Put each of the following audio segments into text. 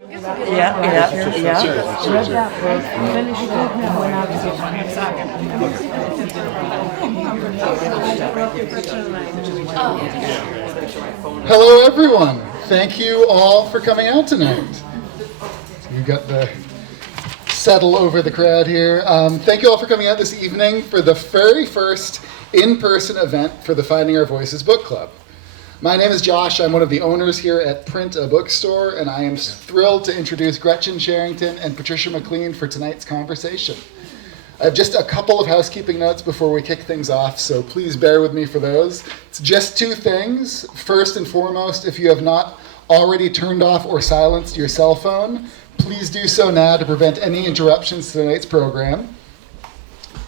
Hello, everyone. Thank you all for coming out tonight. We've got the settle over the crowd here. Thank you all for coming out this evening for the very first in-person event for the Finding Our Voices book club. My name is Josh. I'm one of the owners here at Print a Bookstore, and I am thrilled to introduce Gretchen Cherington and Patricia McLean for tonight's conversation. I have just a couple of housekeeping notes before we kick things off, so please bear with me for those. It's just two things. First and foremost, if you have not already turned off or silenced your cell phone, please do so now to prevent any interruptions to tonight's program.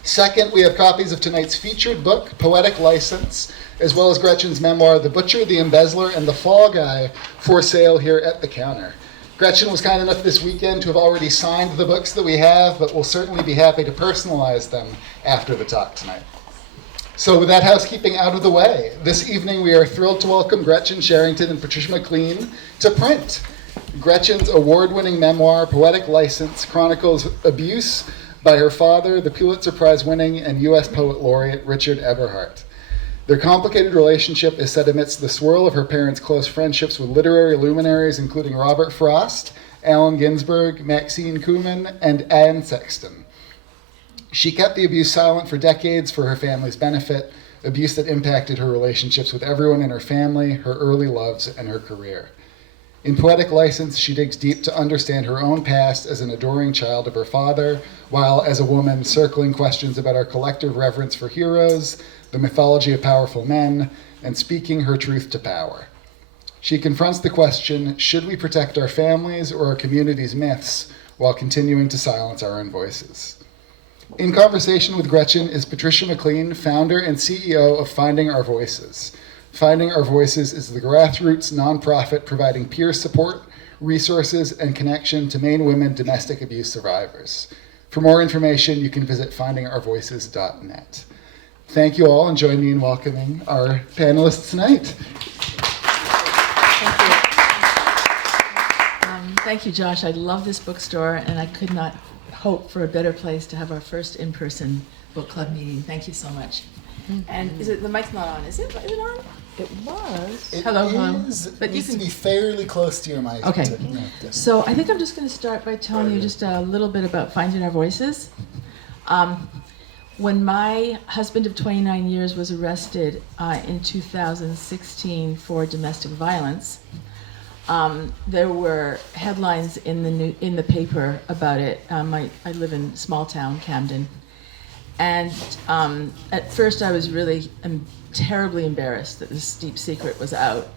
Second, we have copies of tonight's featured book, Poetic License, as well as Gretchen's memoir, The Butcher, the Embezzler, and the Fall Guy, for sale here at the counter. Gretchen was kind enough this weekend to have already signed the books that we have, but we'll certainly be happy to personalize them after the talk tonight. So with that housekeeping out of the way, this evening we are thrilled to welcome Gretchen Cherington and Patricia McLean to Print. Gretchen's award-winning memoir, Poetic License, chronicles abuse by her father, the Pulitzer Prize-winning and U.S. Poet Laureate Richard Everhart. Their complicated relationship is set amidst the swirl of her parents' close friendships with literary luminaries including Robert Frost, Allen Ginsberg, Maxine Kuhlman, and Anne Sexton. She kept the abuse silent for decades for her family's benefit, abuse that impacted her relationships with everyone in her family, her early loves, and her career. In Poetic License, she digs deep to understand her own past as an adoring child of her father, while as a woman circling questions about our collective reverence for heroes, the mythology of powerful men, and speaking her truth to power. She confronts the question, should we protect our families or our community's myths while continuing to silence our own voices? In conversation with Gretchen is Patricia McLean, founder and CEO of Finding Our Voices. Finding Our Voices is the grassroots nonprofit providing peer support, resources, and connection to Maine women domestic abuse survivors. For more information, you can visit findingourvoices.net. Thank you all, and join me in welcoming our panelists tonight. Thank you, Josh. I love this bookstore, and I could not hope for a better place to have our first in-person book club meeting. Thank you so much. And is it, the mic's not on, is it? Is it on? It was. It Hello. is. But it needs you can to be fairly close to your mic. Okay. So I think I'm just going to start by telling you just a little bit about Finding Our Voices. When my husband of 29 years was arrested in 2016 for domestic violence, there were headlines in the paper about it. I live in small town Camden, and at first I was really terribly embarrassed that this deep secret was out.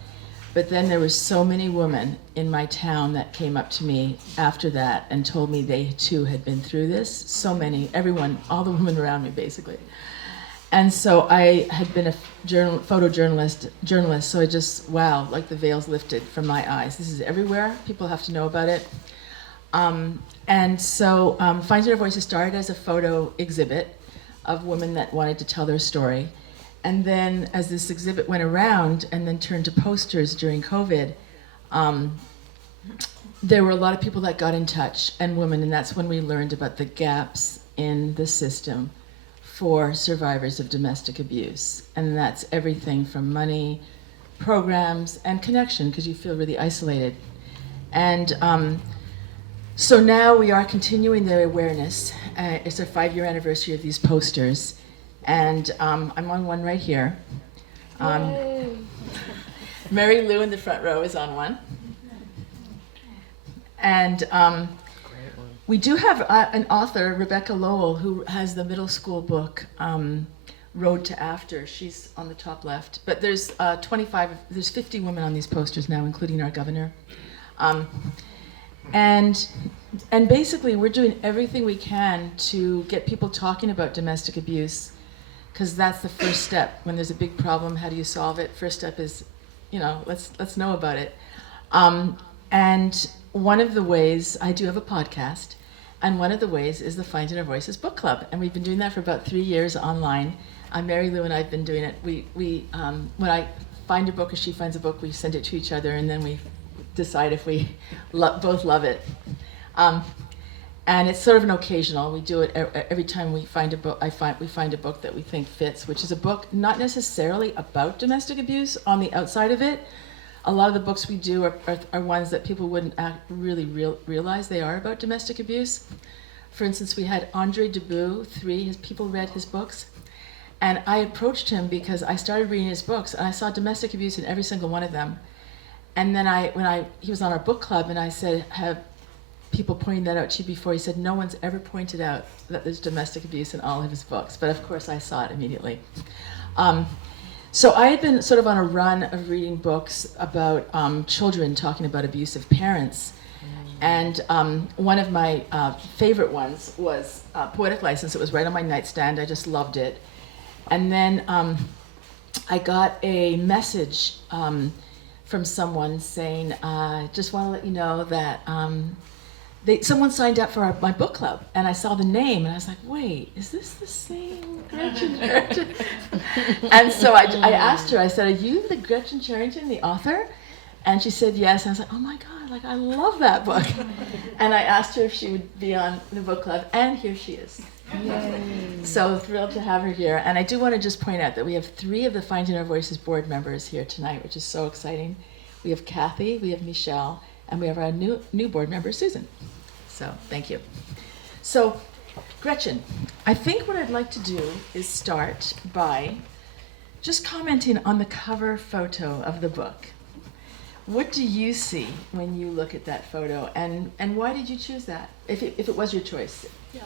But then there were so many women in my town that came up to me after that and told me they too had been through this. So many, everyone, all the women around me basically. And so I had been a photojournalist, so I just, wow, like the veils lifted from my eyes. This is everywhere, people have to know about it. And so Finding Our Voices started as a photo exhibit of women that wanted to tell their story. And then as this exhibit went around and then turned to posters during COVID, there were a lot of people that got in touch, and women, and that's when we learned about the gaps in the system for survivors of domestic abuse. And that's everything from money, programs, and connection, because you feel really isolated. And so now we are continuing their awareness. It's our 5-year anniversary of these posters. And I'm on one right here. Mary Lou in the front row is on one. And we do have an author, Rebecca Lowell, who has the middle school book, Road to After. She's on the top left. But there's 50 women on these posters now, including our governor. And basically, we're doing everything we can to get people talking about domestic abuse, because that's the first step. When there's a big problem, how do you solve it? First step is, let's know about it. And one of the ways, I do have a podcast, and one of the ways is the Finding Our Voices book club. And we've been doing that for about 3 years online. Mary Lou and I have been doing it. We when I find a book or she finds a book, we send it to each other, and then we decide if we both love it. And it's sort of an occasional. We do it every time we find a book. We find a book that we think fits, which is a book not necessarily about domestic abuse on the outside of it. A lot of the books we do are ones that people wouldn't really realize they are about domestic abuse. For instance, we had Andre Dubut, people read his books. And I approached him because I started reading his books and I saw domestic abuse in every single one of them. And then he was on our book club and I said, have people pointing that out to you before? He said, no one's ever pointed out that there's domestic abuse in all of his books. But of course I saw it immediately. So I had been sort of on a run of reading books about children talking about abusive parents. And one of my favorite ones was Poetic License. It was right on my nightstand. I just loved it. And then I got a message from someone saying, just want to let you know that someone signed up for my book club. And I saw the name and I was like, wait, is this the same Gretchen Cherington? And so I asked her, I said, are you the Gretchen Cherington, the author? And she said yes. And I was like, oh my God, like I love that book. And I asked her if she would be on the book club, and here she is. Yay. So thrilled to have her here. And I do want to just point out that we have 3 of the Finding Our Voices board members here tonight, which is so exciting. We have Kathy, we have Michelle, and we have our new board member, Susan. So thank you. So Gretchen, I think what I'd like to do is start by just commenting on the cover photo of the book. What do you see when you look at that photo, and why did you choose that, if it was your choice? Yeah.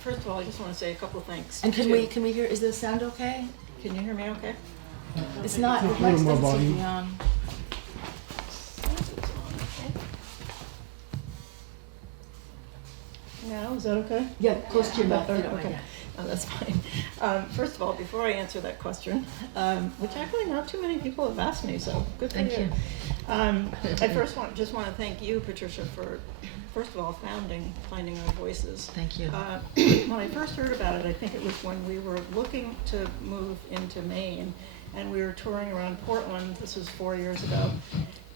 First of all, I just want to say a couple of things. And can we hear? Is the sound okay? Can you hear me okay? It's not. It might still be on. Now, is that okay? Yeah, close to your mouth. Okay. Oh, that's fine. First of all, before I answer that question, which actually not too many people have asked me, so good for you. I just want to thank you, Patricia, for first of all Finding Our Voices. Thank you. When I first heard about it, I think it was when we were looking to move into Maine, and we were touring around Portland. This was 4 years ago.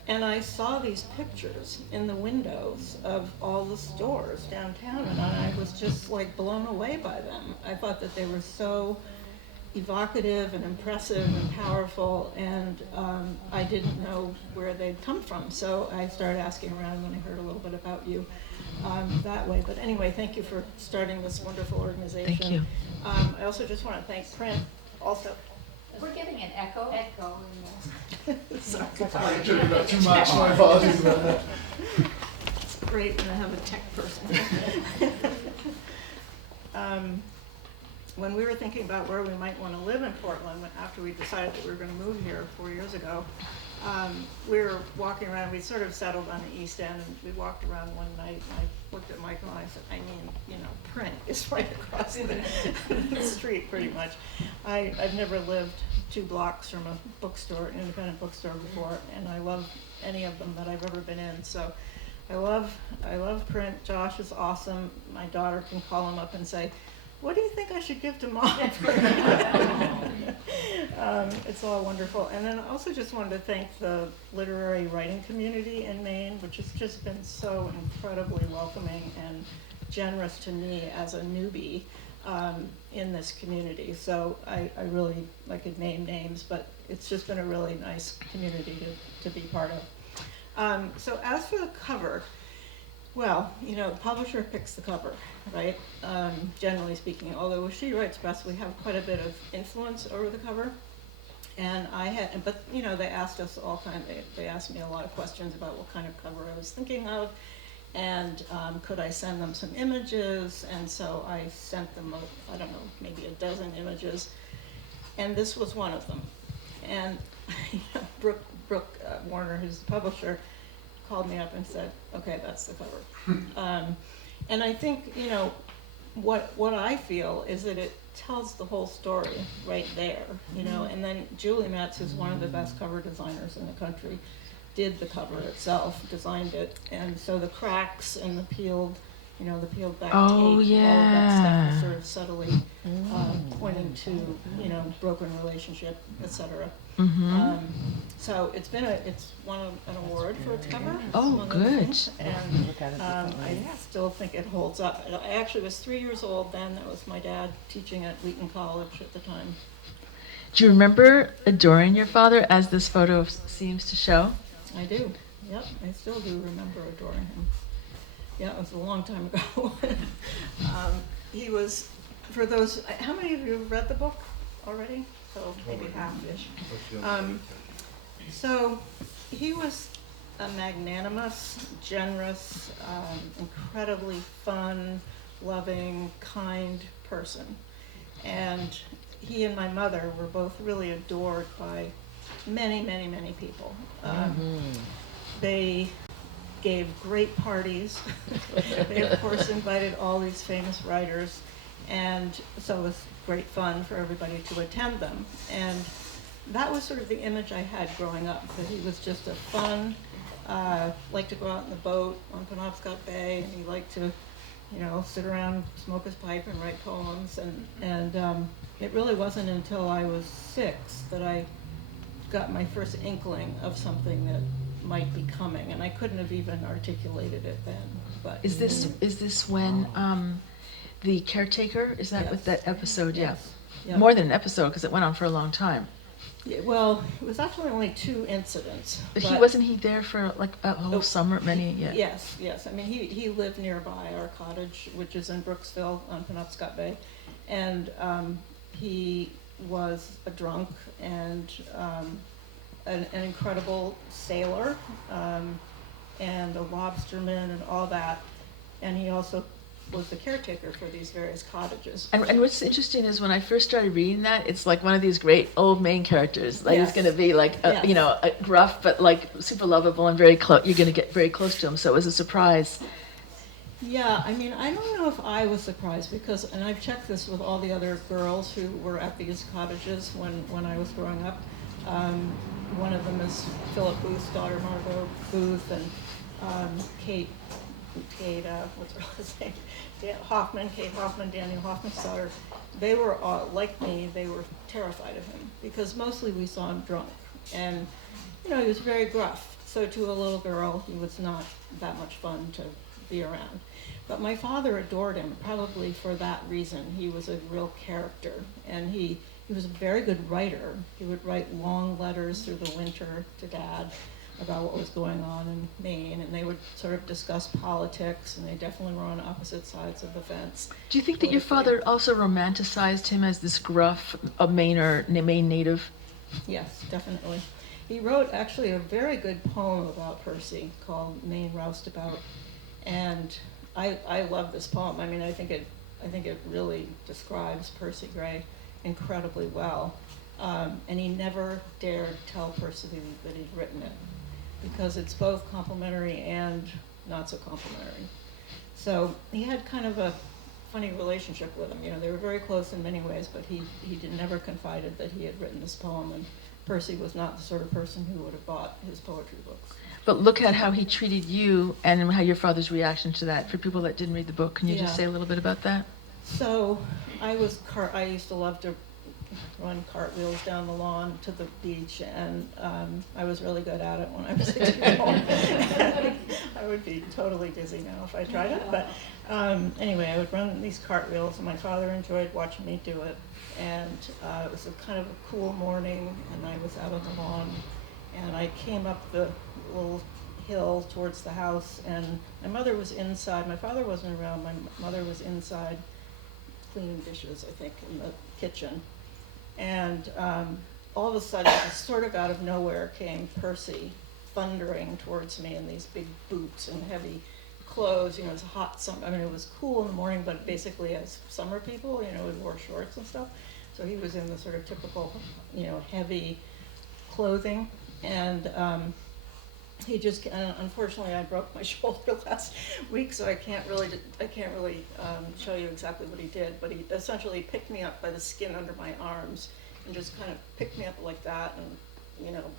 And I saw these pictures in the windows of all the stores downtown, and I was just like blown away by them. I thought that they were so evocative and impressive and powerful, and I didn't know where they'd come from. So I started asking around when I heard a little bit about you that way. But anyway, thank you for starting this wonderful organization. Thank you. I also just want to thank Print also. We're getting an echo. Sorry. I took about too much. My apologies about that. It's great when I have a tech person. When we were thinking about where we might want to live in Portland, after we decided that we were going to move here 4 years ago, we were walking around. We sort of settled on the East End, and we walked around one night, and I looked at Michael and I said, I mean, Print is right across the street pretty much. I've never lived 2 blocks from a bookstore, an independent bookstore before, and I love any of them that I've ever been in. So I love Print. Josh is awesome. My daughter can call him up and say, what do you think I should give to Mom? It's all wonderful. And then I also just wanted to thank the literary writing community in Maine, which has just been so incredibly welcoming and generous to me as a newbie in this community. So I could name names, but it's just been a really nice community to be part of. So as for the cover, well, the publisher picks the cover, right? Generally speaking, although she writes best, we have quite a bit of influence over the cover. And they asked us they asked me a lot of questions about what kind of cover I was thinking of, and could I send them some images? And so I sent them, maybe a dozen images, and this was one of them. And Brooke Warner, who's the publisher, called me up and said, okay, that's the cover. And I think, what I feel is that it tells the whole story right there, and then Julie Metz, who's one of the best cover designers in the country, did the cover itself, designed it, and so the cracks and the peeled back tape, all of that stuff is sort of subtly pointing to, broken relationship, etc. So it's won an award for its cover. Oh, among other good. things, And I still think it holds up. I actually was 3 years old then. That was my dad teaching at Wheaton College at the time. Do you remember adoring your father, as this photo seems to show? I do. Yep, I still do remember adoring him. Yeah, it was a long time ago. He was, for those, how many of you have read the book already? So maybe half-ish. So he was a magnanimous, generous, incredibly fun, loving, kind person. And he and my mother were both really adored by many, many, many people. They gave great parties. They, of course, invited all these famous writers, and so it was great fun for everybody to attend them. And that was sort of the image I had growing up, that he was just a fun, liked to go out in the boat on Penobscot Bay, and he liked to, sit around, smoke his pipe, and write poems. And it really wasn't until I was 6 that I got my first inkling of something that might be coming, and I couldn't have even articulated it then. But Is this when the caretaker? Is that Yes. with that episode? Yes. Yeah. Yep. More than an episode, because it went on for a long time. Yeah, well, it was actually only 2 incidents. But wasn't he there for like a whole summer? Yeah. Yes. I mean, he lived nearby our cottage, which is in Brooksville on Penobscot Bay, and he was a drunk and an incredible sailor, and a lobsterman and all that. And he also was the caretaker for these various cottages. And what's interesting is when I first started reading that, it's like one of these great old Maine characters. Like Yes. he's going to be like, a gruff, but like super lovable and very close. You're going to get very close to him. So it was a surprise. Yeah, I mean, I don't know if I was surprised because, and I've checked this with all the other girls who were at these cottages when I was growing up. One of them is Philip Booth's daughter, Margot Booth, and Kate, what's her last name? Kate Hoffman, Daniel Hoffman's daughter. They were all, like me, they were terrified of him because mostly we saw him drunk. And, he was very gruff. So to a little girl, he was not that much fun to be around. But my father adored him, probably for that reason. He was a real character, and he was a very good writer. He would write long letters through the winter to Dad about what was going on in Maine, and they would sort of discuss politics, and they definitely were on opposite sides of the fence. Do you think that your father also romanticized him as this gruff Maine native? Yes, definitely. He wrote actually a very good poem about Percy called Maine Roustabout, and I love this poem. I mean, I think it really describes Percy Gray incredibly well. And he never dared tell Percy that he'd written it because it's both complimentary and not so complimentary. So he had kind of a funny relationship with him. They were very close in many ways, but he never confided that he had written this poem, and Percy was not the sort of person who would have bought his poetry books. But look at how he treated you and how your father's reaction to that. For people that didn't read the book, can you just say a little bit about that? So I used to love to run cartwheels down the lawn to the beach, and I was really good at it when I was 6 I would be totally dizzy now if I tried it, but anyway, I would run these cartwheels, and my father enjoyed watching me do it. And it was a kind of a cool morning, and I was out on the lawn, and I came up the little hill towards the house, and my mother was inside. My father wasn't around. My mother was inside cleaning dishes, I think, in the kitchen. And all of a sudden, sort of out of nowhere, came Percy thundering towards me in these big boots and heavy clothes. It was hot summer. I mean, it was cool in the morning, but basically as summer people, we wore shorts and stuff. So he was in the sort of typical, heavy clothing. And he just, unfortunately, I broke my shoulder last week, so I can't really show you exactly what he did. But he essentially picked me up by the skin under my arms and just kind of picked me up like that, and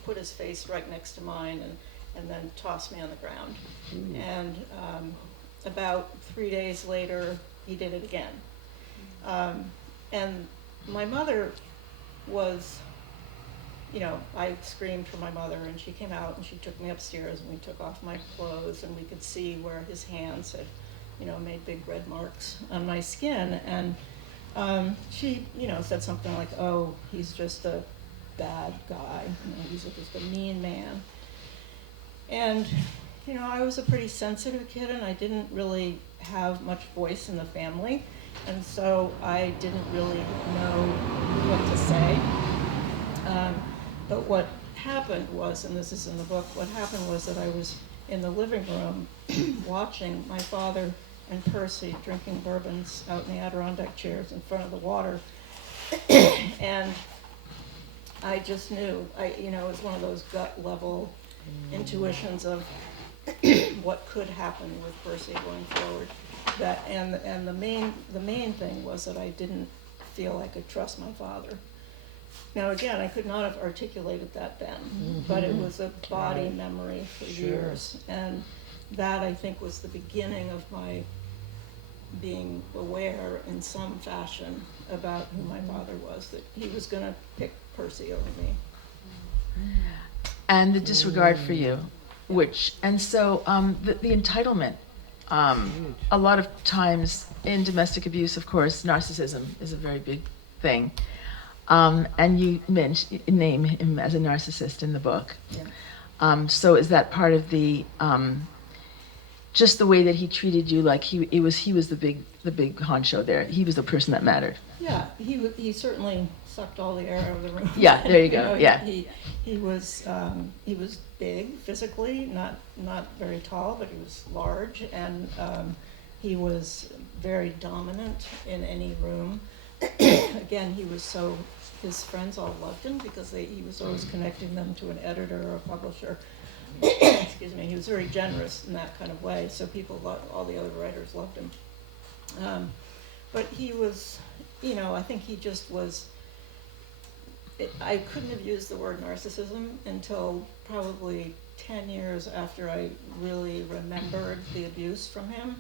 put his face right next to mine, and then tossed me on the ground. And about 3 days later, he did it again. And my mother was, I screamed for my mother, and she came out and she took me upstairs, and we took off my clothes, and we could see where his hands had, made big red marks on my skin. And she, said something like, "Oh, he's just a bad guy. He's just a mean man." And, I was a pretty sensitive kid, and I didn't really have much voice in the family. And so I didn't really know what to say. But what happened was, and this is in the book, what happened was that I was in the living room watching my father and Percy drinking bourbons out in the Adirondack chairs in front of the water. And I just knew, it was one of those gut level intuitions of what could happen with Percy going forward. And the main thing was that I didn't feel I could trust my father. Now again, I could not have articulated that then, but it was a body memory for years. And that, I think, was the beginning of my being aware in some fashion about who my father was, that he was going to pick Percy over me. And the disregard for you, and so the entitlement. A lot of times in domestic abuse, of course, narcissism is a very big thing. And you name him as a narcissist in the book. Yeah. So is that part of the just the way that he treated you? Like he was the big honcho there. He was the person that mattered. Yeah, he certainly sucked all the air out of the room. Yeah, there you go. He was big physically, not very tall, but he was large, and he was very dominant in any room. Again, his friends all loved him because he was always connecting them to an editor or a publisher. Excuse me. He was very generous in that kind of way, so all the other writers loved him. But he was, I think he just was. I couldn't have used the word narcissism until probably 10 years after I really remembered the abuse from him.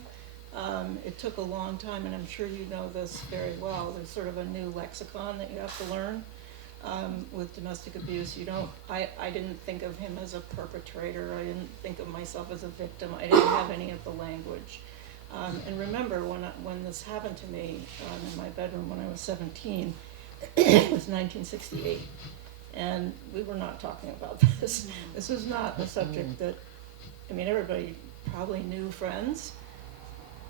It took a long time, and I'm sure you know this very well. There's sort of a new lexicon that you have to learn with domestic abuse. I didn't think of him as a perpetrator. I didn't think of myself as a victim. I didn't have any of the language. And remember, when this happened to me in my bedroom when I was 17, it was 1968. And we were not talking about this. This was not a subject that, everybody probably knew friends.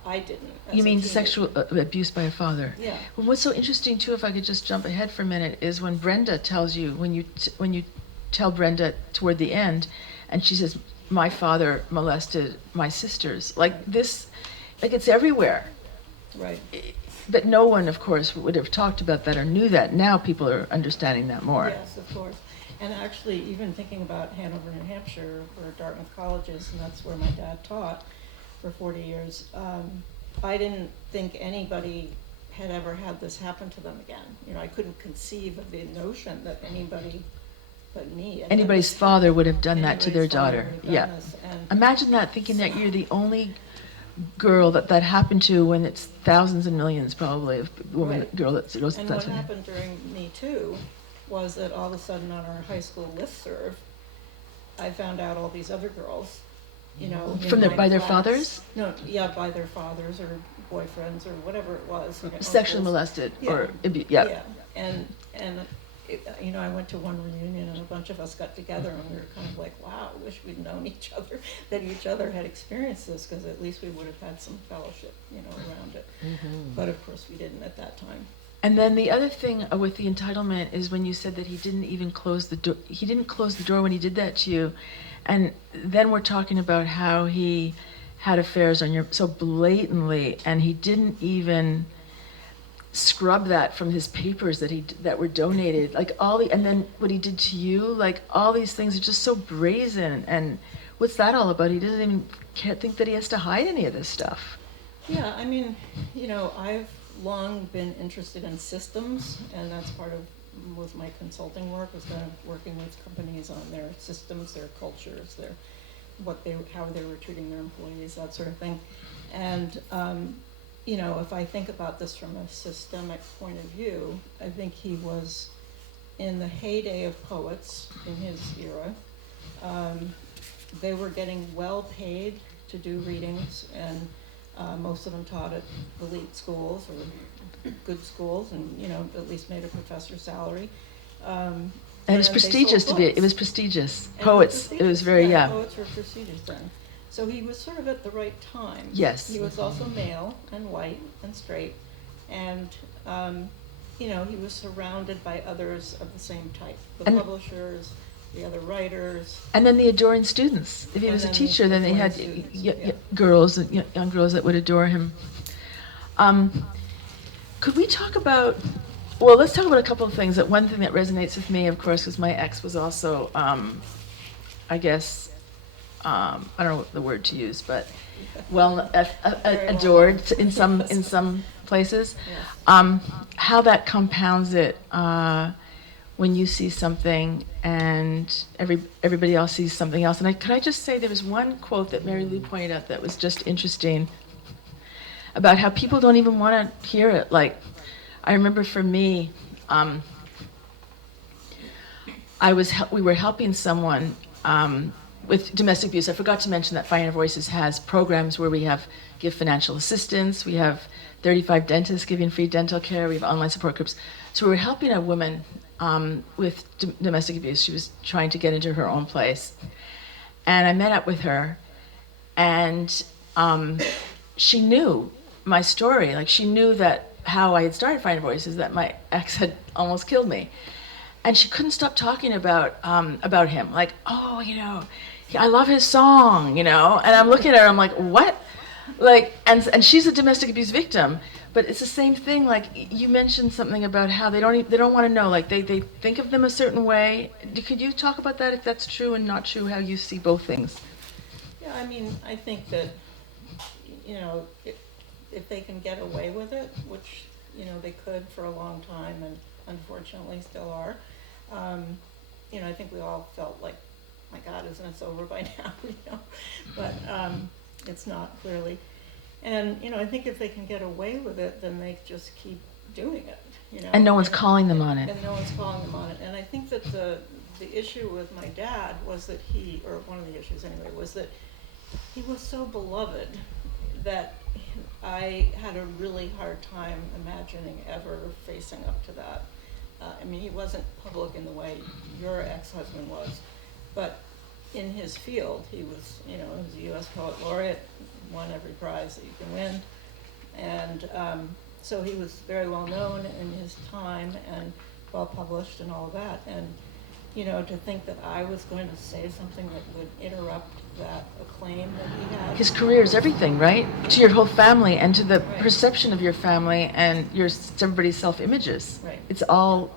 I didn't. You mean sexual abuse by a father? Yeah. Well, what's so interesting too, if I could just jump ahead for a minute, is when Brenda tells you, when you tell Brenda toward the end, and she says, "My father molested my sisters," like this, like it's everywhere. Right. But no one, of course, would have talked about that or knew that. Now people are understanding that more. Yes, of course. And actually, even thinking about Hanover, New Hampshire, where Dartmouth College is, and that's where my dad taught for 40 years, I didn't think anybody had ever had this happen to them again. I couldn't conceive of the notion that anybody but me. Anybody's father would have done that to their daughter. Yeah. And Imagine that, thinking that you're the only girl that happened to, when it's thousands and millions probably of girl that goes. And what happened during Me Too was that all of a sudden on our high school listserv, I found out all these other girls, by their class. fathers? No, yeah, by their fathers or boyfriends or whatever it was. Sexually molested or yeah. And I went to one reunion, and a bunch of us got together, and we were kind of like, wow, I wish we'd known each other, that each other had experienced this, because at least we would have had some fellowship, around it. But of course we didn't at that time. And then the other thing with the entitlement is when you said that he didn't even close the door. He didn't close the door when he did that to you. And then we're talking about how he had affairs on you so blatantly, and he didn't even scrub that from his papers that were donated, and then what he did to you, like all these things are just so brazen. And what's that all about? He doesn't even think that he has to hide any of this stuff. Yeah, I've long been interested in systems, and that's part of with my consulting work, was kind of working with companies on their systems, their cultures, how they were treating their employees, that sort of thing. And if I think about this from a systemic point of view, I think he was in the heyday of poets in his era, they were getting well paid to do readings, and most of them taught at elite schools or good schools, and at least made a professor's salary. And it was they prestigious sold to be. books. It was prestigious. And Poets. It was very Poets were prestigious then. So he was sort of at the right time. Yes. He was also male and white and straight, and he was surrounded by others of the same type: the publishers, the other writers. And then the adoring students. If he was a teacher, then he had girls, young girls that would adore him. Could we talk about? Well, let's talk about a couple of things. That one thing that resonates with me, of course, because my ex was also, I guess, I don't know what the word to use, but adored in some places. How that compounds it when you see something and everybody else sees something else. And could I just say there was one quote that Mary Lou pointed out that was just interesting about how people don't even want to hear it. Like, I remember for me, we were helping someone with domestic abuse. I forgot to mention that Finer Voices has programs where we give financial assistance. We have 35 dentists giving free dental care. We have online support groups. So we were helping a woman with domestic abuse. She was trying to get into her own place. And I met up with her, and she knew my story. Like, she knew that how I had started Finer Voices, that my ex had almost killed me. And she couldn't stop talking about him. Like, I love his song, And I'm looking at her, I'm like, what? Like, and she's a domestic abuse victim, but it's the same thing. Like, you mentioned something about how they don't want to know. Like, they think of them a certain way. Could you talk about that, if that's true and not true, how you see both things? Yeah, I think that, if they can get away with it, which, they could for a long time and unfortunately still are, I think we all felt like, my God, isn't it over by now, but it's not, clearly. And, I think if they can get away with it, then they just keep doing it, And no one's calling them on it. And no one's calling them on it. And I think that the issue with my dad was that one of the issues anyway, was that he was so beloved that I had a really hard time imagining ever facing up to that. He wasn't public in the way your ex-husband was, but in his field, he was, he was a U.S. Poet Laureate, won every prize that you can win, and so he was very well known in his time and well published and all of that. And to think that I was going to say something that would interrupt that acclaim that he had. His career is everything, right? To your whole family and to the perception of your family and everybody's self-images. Right. It's all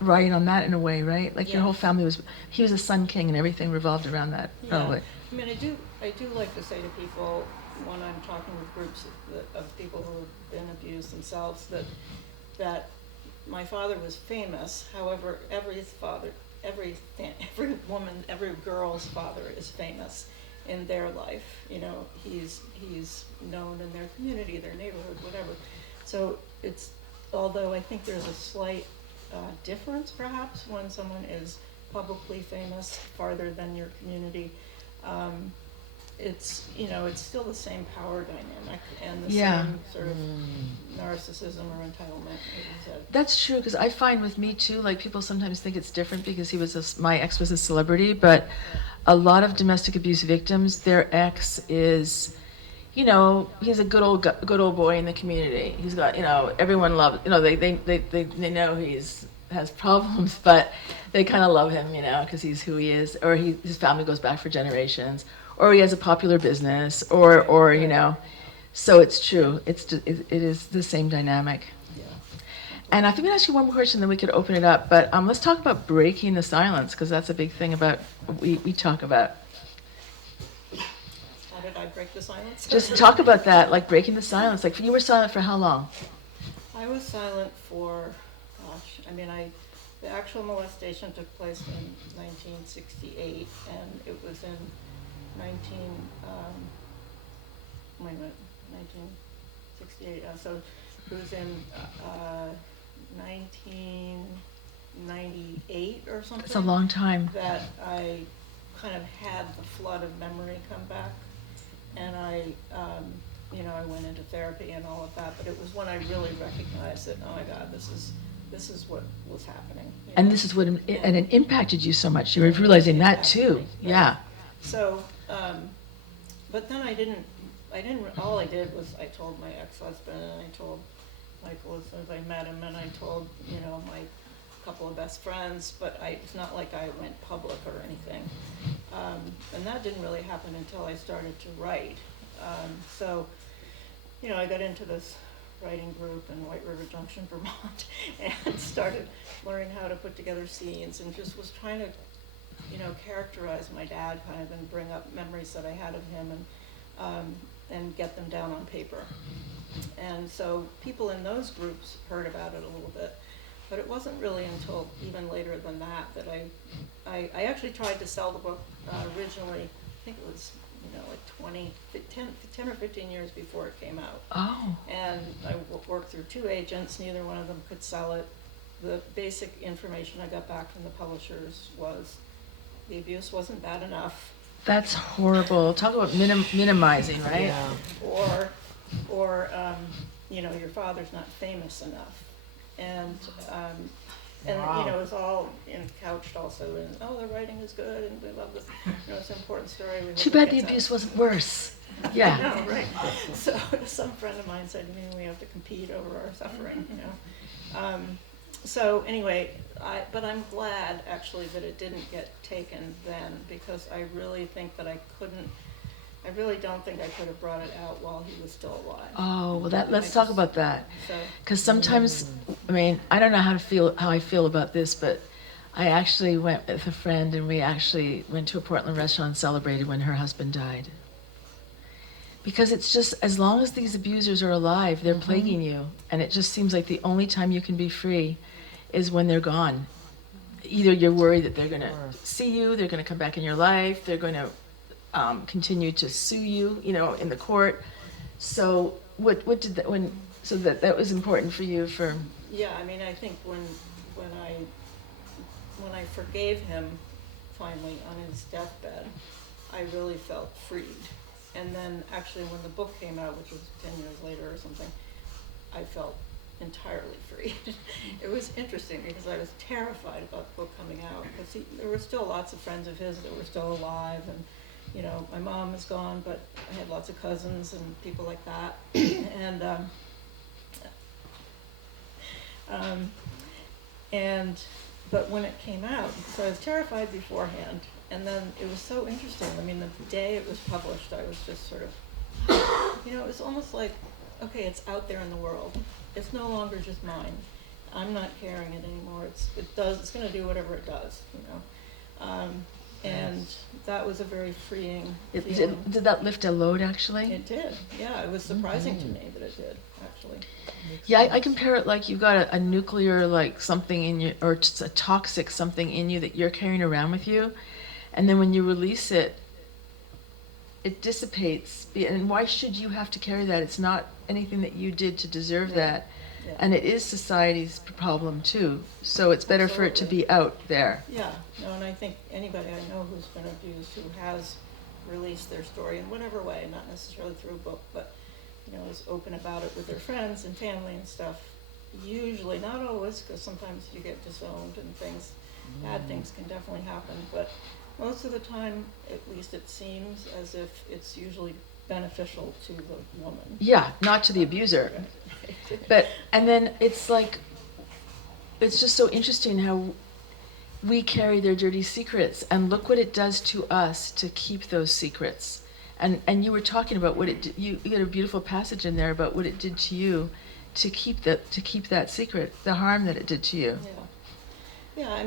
riding on that in a way, right? Like, your whole family he was a sun king and everything revolved around that. Yeah. Probably. I do like to say to people when I'm talking with groups of people who have been abused themselves that my father was famous. However, every woman, every girl's father is famous in their life. He's known in their community, their neighborhood, whatever. So although I think there's a slight difference perhaps when someone is publicly famous farther than your community, it's still the same power dynamic and the same sort of narcissism or entitlement, as you said. That's true, because I find with me too, like, people sometimes think it's different because my ex was a celebrity, but a lot of domestic abuse victims, their ex is, he's a good old boy in the community. He's got, everyone loves, they know has problems, but they kind of love him, because he's who he is, or his family goes back for generations, or he has a popular business, or so it's true. It is the same dynamic. Yeah. And I think I'm gonna ask you one more question, then we could open it up. But let's talk about breaking the silence, because that's a big thing about we talk about. How did I break the silence? Just talk about that, like breaking the silence. Like, you were silent for how long? I was silent for, the actual molestation took place in 1968, and it was in 1968, so it was in 98 or something. It's a long time. That I kind of had the flood of memory come back, and I went into therapy and all of that, but it was when I really recognized that, oh my God, this is what was happening. And this is what, and it impacted you so much. You were realizing that too. Yeah. So, but then I didn't, all I did was I told my ex-husband, and I told Michael as soon as I met him, and I told, my couple of best friends, but it's not like I went public or anything. And that didn't really happen until I started to write. So, I got into this writing group in White River Junction, Vermont, and started learning how to put together scenes, and just was trying to, characterize my dad kind of, and bring up memories that I had of him, and get them down on paper. And so people in those groups heard about it a little bit, but it wasn't really until even later than that I actually tried to sell the book originally. I think it was like 10 or 15 years before it came out. Oh. And I worked through 2 agents. Neither one of them could sell it. The basic information I got back from the publishers was the abuse wasn't bad enough. That's horrible. Talk about minimizing, right? Yeah. Or your father's not famous enough. And Wow. it was all couched also in, the writing is good, and we love this, it's an important story. We hope Too it bad the gets out. abuse wasn't worse. Yeah. I know, right? So some friend of mine said to me, we have to compete over our suffering, So anyway, but I'm glad actually that it didn't get taken then, because I really think that I really don't think I could have brought it out while he was still alive. Oh, well, let's talk about that. So, Because sometimes, I don't know how I feel about this, but I actually went with a friend, and we actually went to a Portland restaurant and celebrated when her husband died. Because it's just, as long as these abusers are alive, they're plaguing you. And it just seems like the only time you can be free is when they're gone. Either you're worried that they're going to see you, they're going to come back in your life, they're going to continue to sue you, in the court. So what did that, so that was important for you for... yeah, I think when I forgave him finally on his deathbed, I really felt freed. And then actually when the book came out, which was 10 years later or something, I felt entirely free. It was interesting because I was terrified about the book coming out, because there were still lots of friends of his that were still alive, and my mom is gone, but I had lots of cousins and people like that. But when it came out, so I was terrified beforehand, and then it was so interesting. The day it was published, I was just sort of, it was almost like, okay, it's out there in the world. It's no longer just mine. I'm not carrying it anymore. It's going to do whatever it does, And that was a very freeing feeling. Did that lift a load, actually? It did, yeah. It was surprising to me that it did, actually. Yeah, I compare it like you've got a nuclear, like, something in you, or just a toxic something in you that you're carrying around with you. And then when you release it, it dissipates. And why should you have to carry that? It's not anything that you did to deserve that. Yeah. And it is society's problem too. So it's better for it to be out there. Yeah, no, and I think anybody I know who's been abused, who has released their story in whatever way, not necessarily through a book, but, is open about it with their friends and family and stuff, usually, not always, because sometimes you get disowned and things, bad things can definitely happen, but most of the time, at least it seems as if it's usually beneficial to the woman. Yeah, not to the abuser. But, and then it's like, it's just so interesting how we carry their dirty secrets, and look what it does to us to keep those secrets. And you were talking about what it did, you got a beautiful passage in there about what it did to you to keep that secret, the harm that it did to you. Yeah, I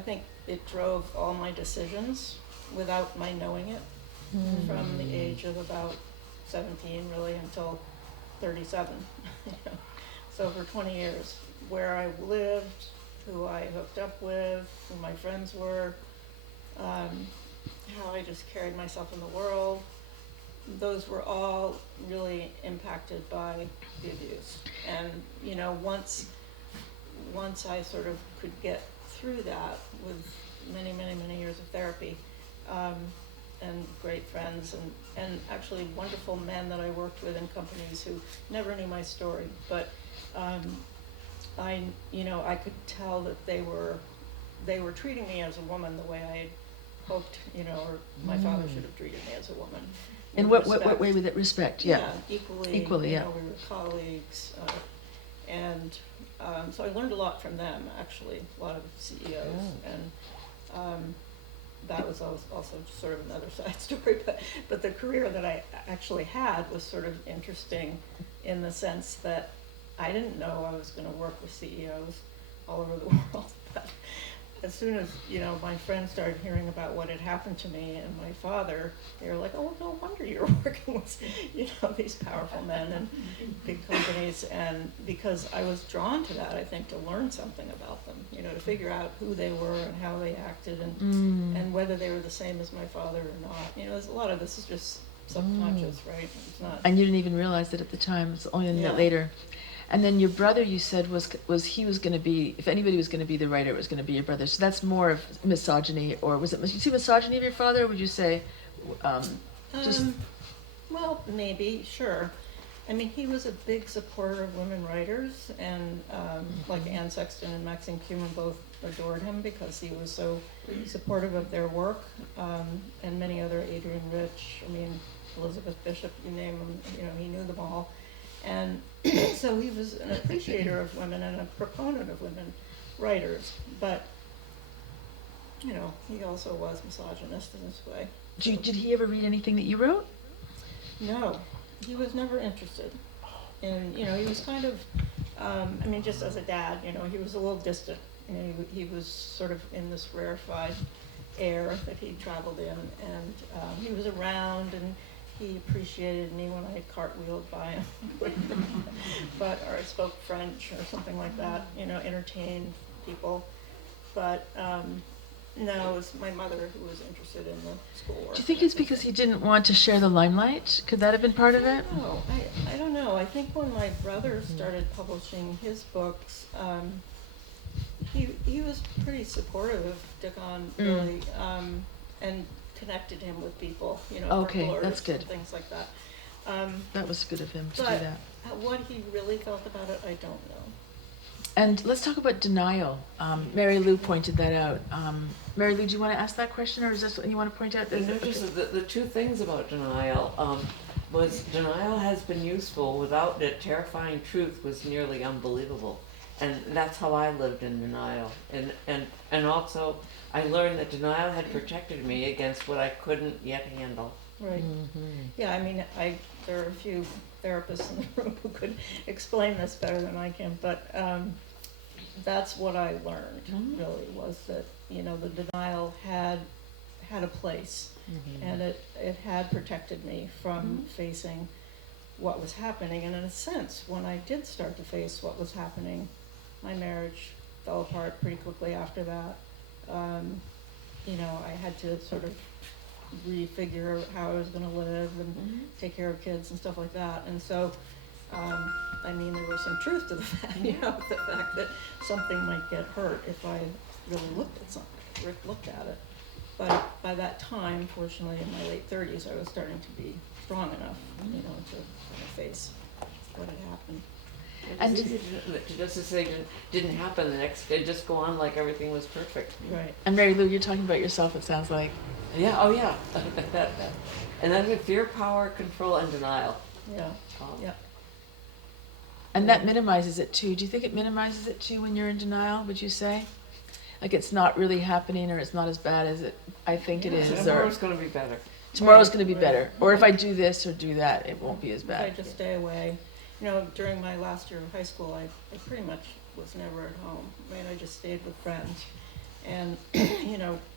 think it drove all my decisions without my knowing it, from the age of about 17 really until 37. So for 20 years, where I lived, who I hooked up with, who my friends were, how I just carried myself in the world, those were all really impacted by the abuse. And once once I sort of could get through that with many, many, many years of therapy, and great friends, and actually wonderful men that I worked with in companies who never knew my story, but I could tell that they were treating me as a woman the way I had hoped, or my father should have treated me as a woman. In with what way with that respect? Yeah. Equally, yeah. We were colleagues, and so I learned a lot from them, actually, a lot of CEOs, and that was also sort of another side story, but the career that I actually had was sort of interesting in the sense that I didn't know I was going to work with CEOs all over the world, but as soon as, my friends started hearing about what had happened to me and my father, they were like, oh, no wonder you're working with, these powerful men and big companies. And because I was drawn to that, I think, to learn something about them, to figure out who they were and how they acted and whether they were the same as my father or not. There's a lot of this is just subconscious, right? It's not. And you didn't even realize it at the time. It's only a minute Yeah. later. And then your brother, you said, was he was going to be, if anybody was going to be the writer, it was going to be your brother. So that's more of misogyny, or was it, you see misogyny of your father, or would you say, just... Well, maybe, sure. I mean, he was a big supporter of women writers, and like Anne Sexton and Maxine Kuhn both adored him because he was so supportive of their work, and many other, Adrienne Rich, Elizabeth Bishop, you name them, he knew them all. And so he was an appreciator of women and a proponent of women writers, but, he also was misogynist in his way. Did he ever read anything that you wrote? No, he was never interested. And, he was kind of, just as a dad, he was a little distant. He was sort of in this rarefied air that he traveled in, and he was around, and he appreciated me when I cartwheeled by him, or I spoke French or something like that, entertained people. But no, it was my mother who was interested in the schoolwork. Do you think it's because he didn't want to share the limelight? Could that have been part of it? No, I don't know. I think when my brother started publishing his books, he was pretty supportive of Dickon, really, and connected him with people, Okay, folklorists that's good. and things like that. That was good of him to do But that. what he really felt about it, I don't know. And let's talk about denial. Mary Lou pointed that out. Mary Lou, do you want to ask that question, or is this what you want to point out? I noticed that the two things about denial was denial has been useful. Without it, terrifying truth was nearly unbelievable. And that's how I lived in denial. And also, I learned that denial had protected me against what I couldn't yet handle. Right. Yeah, there are a few therapists in the room who could explain this better than I can, but that's what I learned, really, was that, the denial had a place, and it had protected me from facing what was happening. And in a sense, when I did start to face what was happening, my marriage fell apart pretty quickly after that. I had to sort of refigure how I was going to live and take care of kids and stuff like that. And so, there was some truth to the fact, the fact that something might get hurt if I really looked at it. But by that time, fortunately, in my late 30s, I was starting to be strong enough, to kind of face what had happened. And It's easy to just to say didn't happen the next day, just go on like everything was perfect. Right. And Mary Lou, you're talking about yourself, it sounds like. Yeah, oh yeah. And then with fear, power, control, and denial. Yeah. Yeah. And that minimizes it too. Do you think it minimizes it too when you're in denial, would you say? Like it's not really happening, or it's not as bad as I think it is, or Tomorrow's going to be better. tomorrow's going to be Right. better. Or if I do this or do that, it won't be as If I bad. just stay away. During my last year of high school, I pretty much was never at home. I just stayed with friends. And,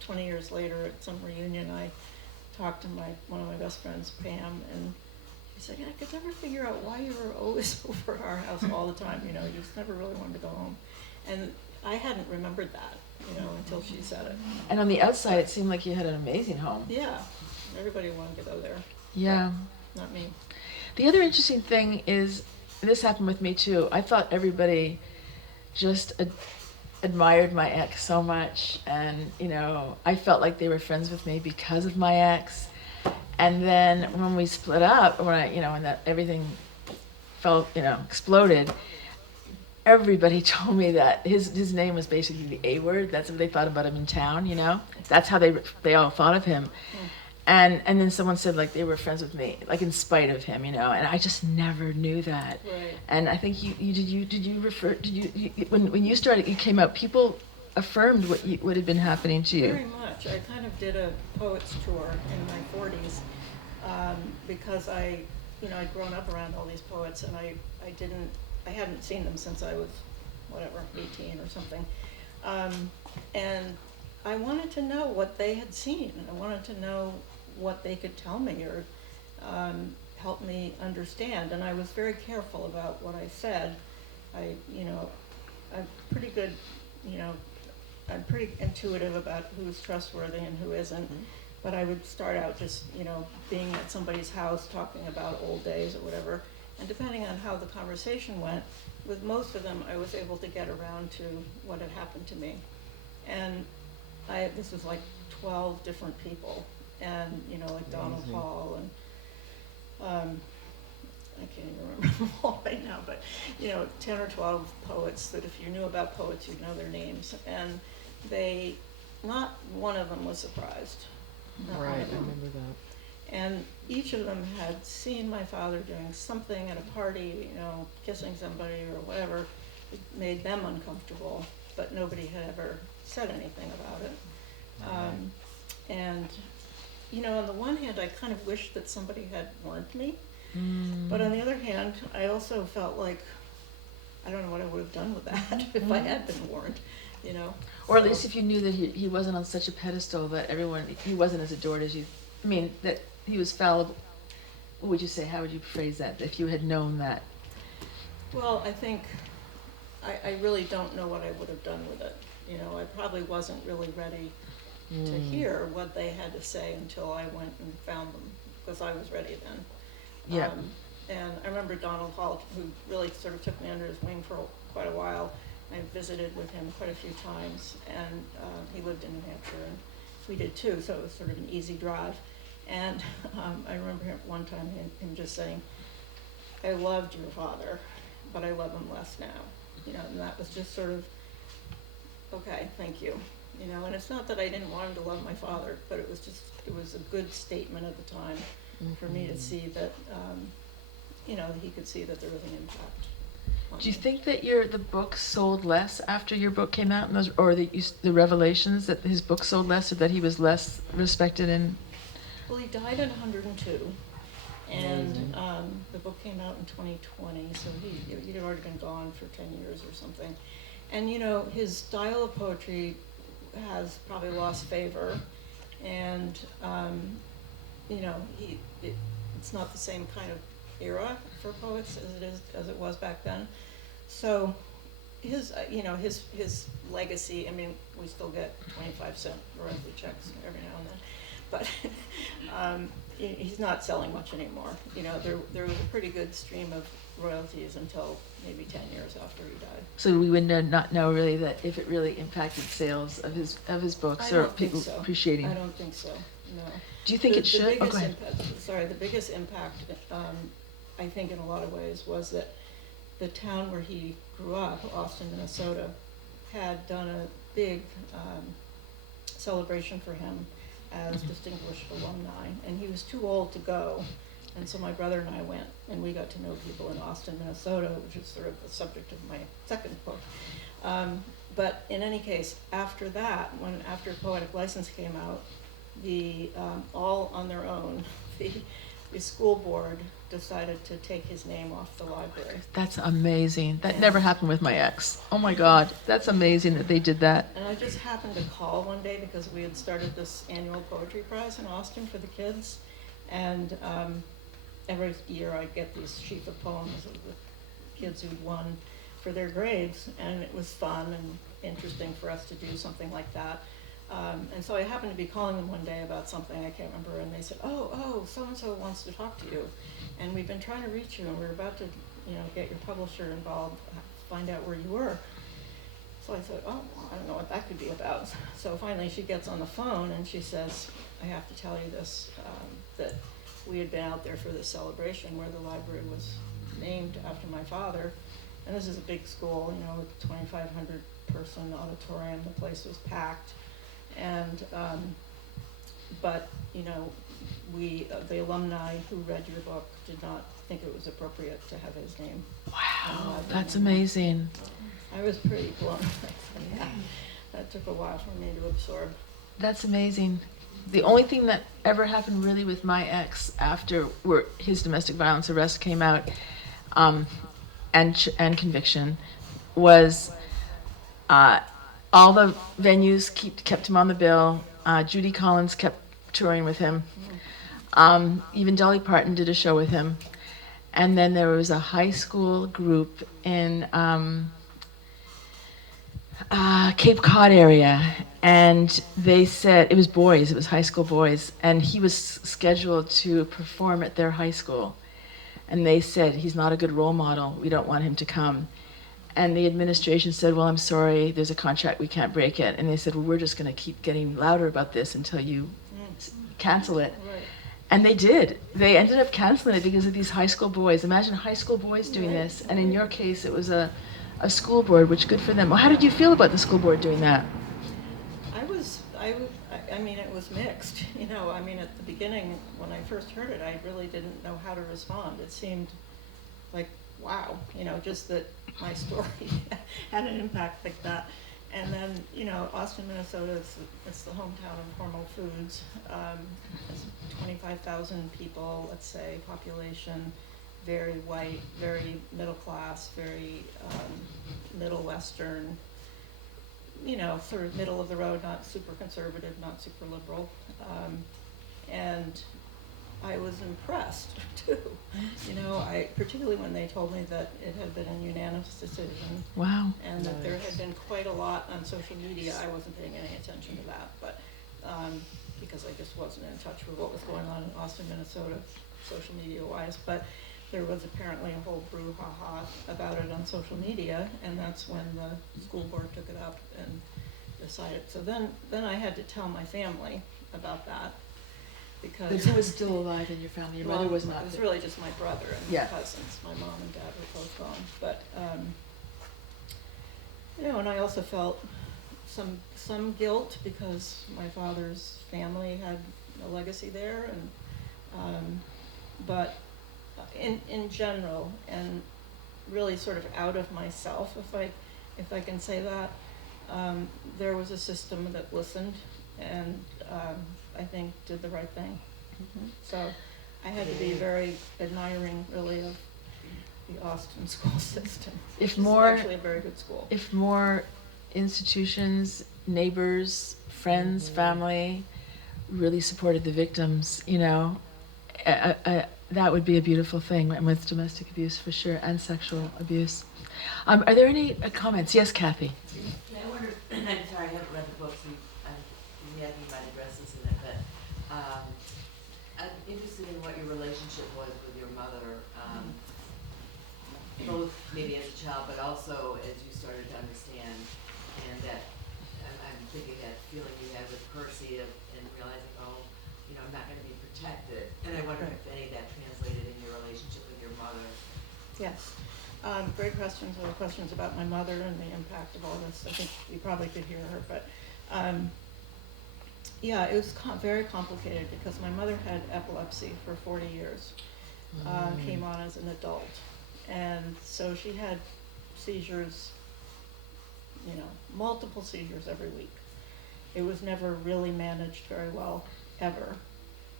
20 years later at some reunion, I talked to one of my best friends, Pam, and she said, I could never figure out why you were always over at our house all the time. You just never really wanted to go home. And I hadn't remembered that, until she said it. And on the outside, it seemed like you had an amazing home. Yeah, everybody wanted to go there, Yeah. not me. The other interesting thing is, this happened with me too. I thought everybody just admired my ex so much, and I felt like they were friends with me because of my ex. And then when we split up, when that everything felt exploded, everybody told me that his name was basically the A word. That's what they thought about him in town. That's how they all thought of him. And then someone said like they were friends with me, like in spite of him, and I just never knew that. Right. And I think when you started, you came out, people affirmed what had been happening to you. Very much. I kind of did a poets tour in my 40s because I'd grown up around all these poets, and I hadn't seen them since I was, 18 or something. And I wanted to know what they had seen. I wanted to know what they could tell me or help me understand. And I was very careful about what I said. I'm pretty good, I'm pretty intuitive about who's trustworthy and who isn't. But I would start out just, being at somebody's house talking about old days or whatever. And depending on how the conversation went, with most of them, I was able to get around to what had happened to me. And this was like 12 different people, and like Donald Hall, and I can't even remember them all right now, but 10 or 12 poets that if you knew about poets, you'd know their names. And not one of them was surprised. Not one Right, I of them. remember that. And each of them had seen my father doing something at a party, kissing somebody or whatever. It made them uncomfortable, but nobody had ever said anything about it. And, on the one hand, I kind of wished that somebody had warned me. But on the other hand, I also felt like, I don't know what I would have done with that if I had been warned, Or at least if you knew that he wasn't on such a pedestal that he wasn't as adored as you, that he was fallible. What would you say? How would you phrase that? If you had known that? Well, I think, I really don't know what I would have done with it. I probably wasn't really ready to hear what they had to say until I went and found them, because I was ready then. Yeah. And I remember Donald Hall, who really sort of took me under his wing for quite a while. I visited with him quite a few times, and he lived in New Hampshire, and we did too, so it was sort of an easy drive. And I remember one time him just saying, I loved your father, but I love him less now. And that was just sort of, okay, thank you. And it's not that I didn't want him to love my father, but it was a good statement at the time for me to see that, he could see that there was an impact. Do you think that the book sold less after your book came out, or the revelations that his book sold less, or that he was less respected in? Well, he died at 102, and the book came out in 2020, so he'd already been gone for 10 years or something. And his style of poetry has probably lost favor, and it's not the same kind of era for poets as it was back then. So his legacy, we still get 25-cent royalty checks every now and then, but he's not selling much anymore. There was a pretty good stream of royalties until maybe 10 years after he died. So we would not know really that if it really impacted sales of his books, or people appreciating. I don't think so. No. Do you think it should? The biggest impact, I think, in a lot of ways, was that the town where he grew up, Austin, Minnesota, had done a big celebration for him as distinguished alumni, and he was too old to go, and so my brother and I went, and we got to know people in Austin, Minnesota, which is sort of the subject of my second book. But in any case, after that, after Poetic License came out, all on their own, the school board decided to take his name off the library. That's amazing. That never happened with my ex. Oh my God, that's amazing that they did that. And I just happened to call one day because we had started this annual poetry prize in Austin for the kids, and every year I get these sheets of poems of the kids who'd won for their grades, and it was fun and interesting for us to do something like that. And so I happened to be calling them one day about something, I can't remember, and they said, oh, so-and-so wants to talk to you. And we've been trying to reach you, and we're about to, get your publisher involved, find out where you were. So I thought, oh, well, I don't know what that could be about. So finally she gets on the phone and she says, I have to tell you this, that we had been out there for this celebration where the library was named after my father. And this is a big school, you know, with 2,500 person auditorium, the place was packed. And, but, you know, the alumni who read your book did not think it was appropriate to have his name. Wow, that's amazing. I was pretty blown away from that. That took a while for me to absorb. That's amazing. The only thing that ever happened really with my ex after his domestic violence arrest came out, and conviction, was all the venues kept him on the bill. Judy Collins kept touring with him. Even Dolly Parton did a show with him. And then there was a high school group in Cape Cod area, and they said, it was boys, it was high school boys, and he was scheduled to perform at their high school. And they said, he's not a good role model, we don't want him to come. And the administration said, well, I'm sorry, there's a contract, we can't break it. And they said, well, we're just going to keep getting louder about this until you cancel it. Right. And they did. They ended up canceling it because of these high school boys. Imagine high school boys doing this. And in your case, it was a school board, which good for them. Well, how did you feel about the school board doing that? I mean, it was mixed. You know, I mean, at the beginning, when I first heard it, I really didn't know how to respond. It seemed like, wow, you know, just that my story had an impact like that. And then, you know, Austin, Minnesota, it's the hometown of Hormel Foods. It's 25,000 people, let's say, population, very white, very middle class, very Middle Western, you know, sort of middle of the road, not super conservative, not super liberal. And I was impressed too. You know, particularly when they told me that it had been a unanimous decision. Wow. And that there had been quite a lot on social media. I wasn't paying any attention to that, but because I just wasn't in touch with what was going on in Austin, Minnesota, social media wise. But there was apparently a whole brouhaha about it on social media, and that's when the school board took it up and decided. So then I had to tell my family about that. Because Who was still alive in your family? Your mother was not. It was really just my brother and Yeah. my cousins. My mom and dad were both gone. But you know, and I also felt some guilt because my father's family had a legacy there, and but in general, and really sort of out of myself, if I can say that, there was a system that listened and I think did the right thing. So I had to be very admiring, really, of the Austin school system. If It's more- actually a very good school. If more institutions, neighbors, friends, family really supported the victims, you know, that would be a beautiful thing. And with domestic abuse, for sure, and sexual abuse. Are there any comments? Yes, Kathy. Yeah, I wonder, I'm sorry, I haven't read the book, so you had me about addresses in it, but I'm interested in what your relationship was with your mother, both maybe as a child, but also as you started to understand, and that, I'm thinking that feeling you had with Percy and realizing, oh, you know, I'm not gonna be protected, and I wonder if any of that translated in your relationship with your mother. Yes. Great questions. There were questions about my mother and the impact of all this. I think you probably could hear her, but yeah, it was very complicated because my mother had epilepsy for 40 years, came on as an adult. And so she had seizures, you know, multiple seizures every week. It was never really managed very well, ever.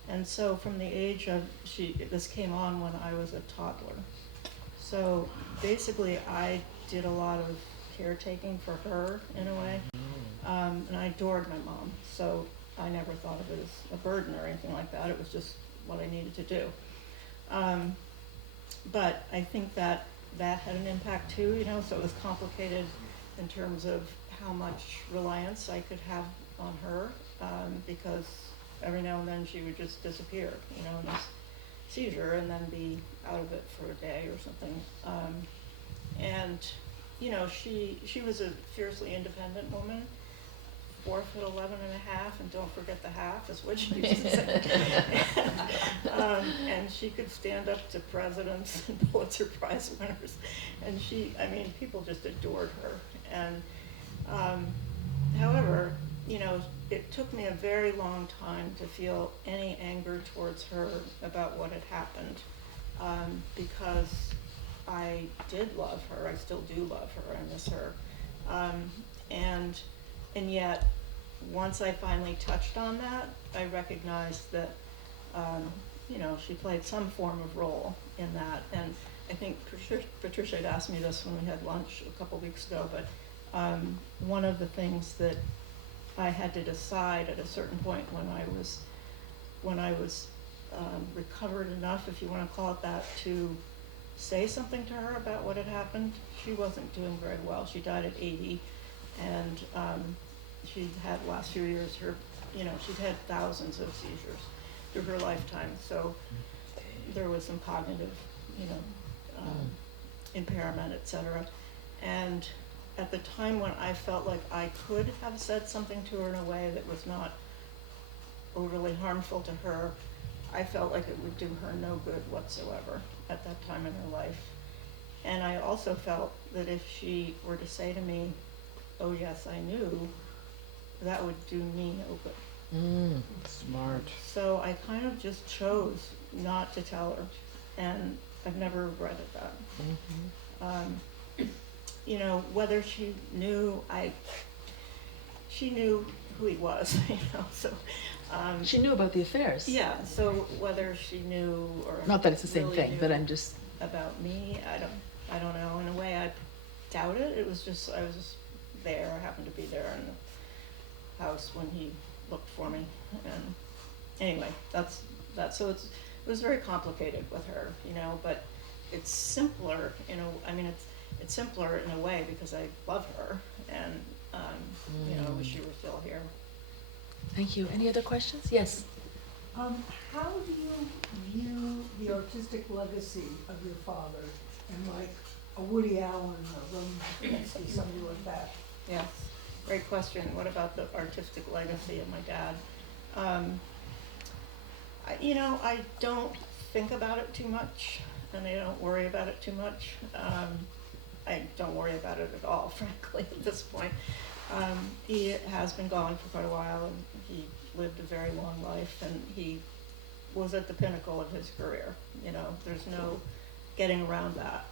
And so from the age of, this came on when I was a toddler. So basically I did a lot of caretaking for her in a way. And I adored my mom. So I never thought of it as a burden or anything like that. It was just what I needed to do. But I think that had an impact too, you know, so it was complicated in terms of how much reliance I could have on her, because every now and then she would just disappear, you know, in this seizure and then be out of it for a day or something. And you know, she was a fiercely independent woman, 4'11.5", and don't forget the half is what she used to say. And she could stand up to presidents and Pulitzer Prize winners, and I mean, people just adored her. And however, you know, it took me a very long time to feel any anger towards her about what had happened, because I did love her. I still do love her. I miss her. And yet, once I finally touched on that, I recognized that, you know, she played some form of role in that. And I think Patricia had asked me this when we had lunch a couple weeks ago, but one of the things that I had to decide at a certain point when I was recovered enough, if you want to call it that, to say something to her about what had happened. She wasn't doing very well. She died at 80, and she'd had last few years, she'd had thousands of seizures through her lifetime. So there was some cognitive, impairment, etc. And at the time when I felt like I could have said something to her in a way that was not overly harmful to her, I felt like it would do her no good whatsoever at that time in her life. And I also felt that if she were to say to me, "Oh yes, I knew," that would do me no good. Smart. So I kind of just chose not to tell her, and I've never regretted that. You know, whether she knew, she knew who he was, so. She knew about the affairs. Yeah, so whether she knew or. Not that it's the same really thing, knew but I'm just. About me, I don't know. In a way, I doubt it. It was just, I was just there. I happened to be there in the house when he looked for me. And anyway, that's. So it was very complicated with her, but it's simpler, it's simpler in a way because I love her, and I wish she were still here. Thank you. Any other questions? Yes. How do you view the artistic legacy of your father, and like a Woody Allen or Roman Polanski, somebody like that? Yes, great question. What about the artistic legacy of my dad? I don't think about it too much, and I don't worry about it too much. I don't worry about it at all, frankly, at this point. He has been gone for quite a while, and he lived a very long life, and he was at the pinnacle of his career. There's no getting around that.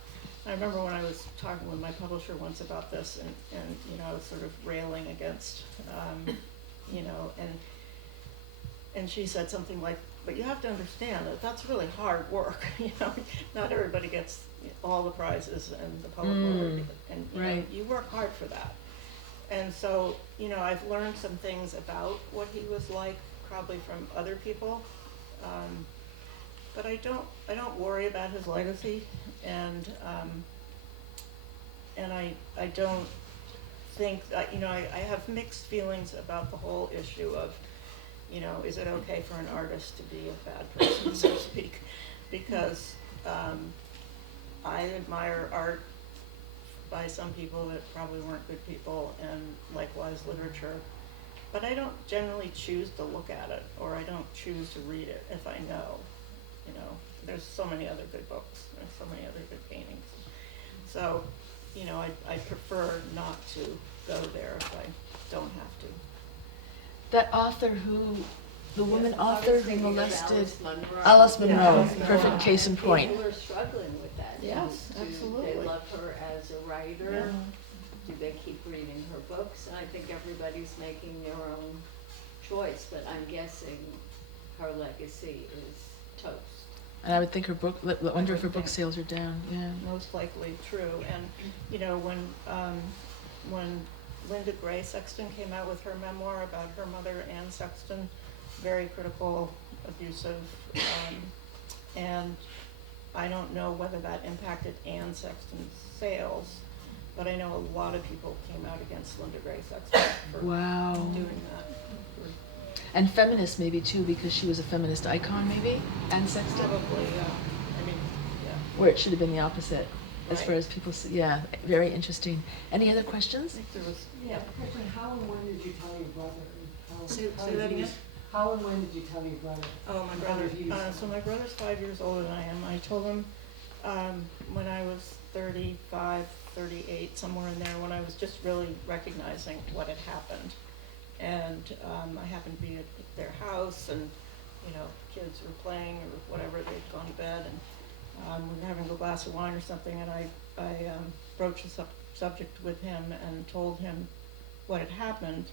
I remember when I was talking with my publisher once about this, and I was sort of railing against, and she said something like, "But you have to understand that that's really hard work. Not everybody gets all the prizes and the public award, and Right. You work hard for that." And so, I've learned some things about what he was like, probably from other people, but I don't worry about his legacy, and I don't think that, I have mixed feelings about the whole issue of, is it okay for an artist to be a bad person, so to speak? Because I admire art by some people that probably weren't good people, and likewise literature. But I don't generally choose to look at it, or I don't choose to read it if I know. There's so many other good books, there's so many other good paintings. So, I prefer not to go there if I don't have to. That author the woman author who thinking of molested Alice Alice Munro. Munro, Yeah. perfect case in point. People are struggling with that. Yes, Do absolutely. they love her as a writer? Yeah. Do they keep reading her books? And I think everybody's making their own choice, but I'm guessing her legacy is toast. And I would think her book, wonder if her would book think. sales are down, yeah. Most likely true. And when Linda Gray Sexton came out with her memoir about her mother, Anne Sexton, very critical, abusive, and I don't know whether that impacted Anne Sexton's sales, but I know a lot of people came out against Linda Gray Sexton for Wow. doing that. And feminist maybe too, because she was a feminist icon maybe, Anne Sexton, Probably, yeah. Yeah. where it should have been the opposite. as far Right. as people see. Yeah, very interesting. Any other questions? I think there was, Yeah, Gretchen, how and when did you tell your brother? And how- Say- how say did that you- again? How and when did you tell your brother? oh, my How brother, did he respond? so my brother's 5 years older than I am. I told him, when I was 35, 38, somewhere in there, when I was just really recognizing what had happened. And, I happened to be at their house and, kids were playing or whatever, they'd gone to bed and, we were having a glass of wine or something and I broached the subject with him and told him what had happened.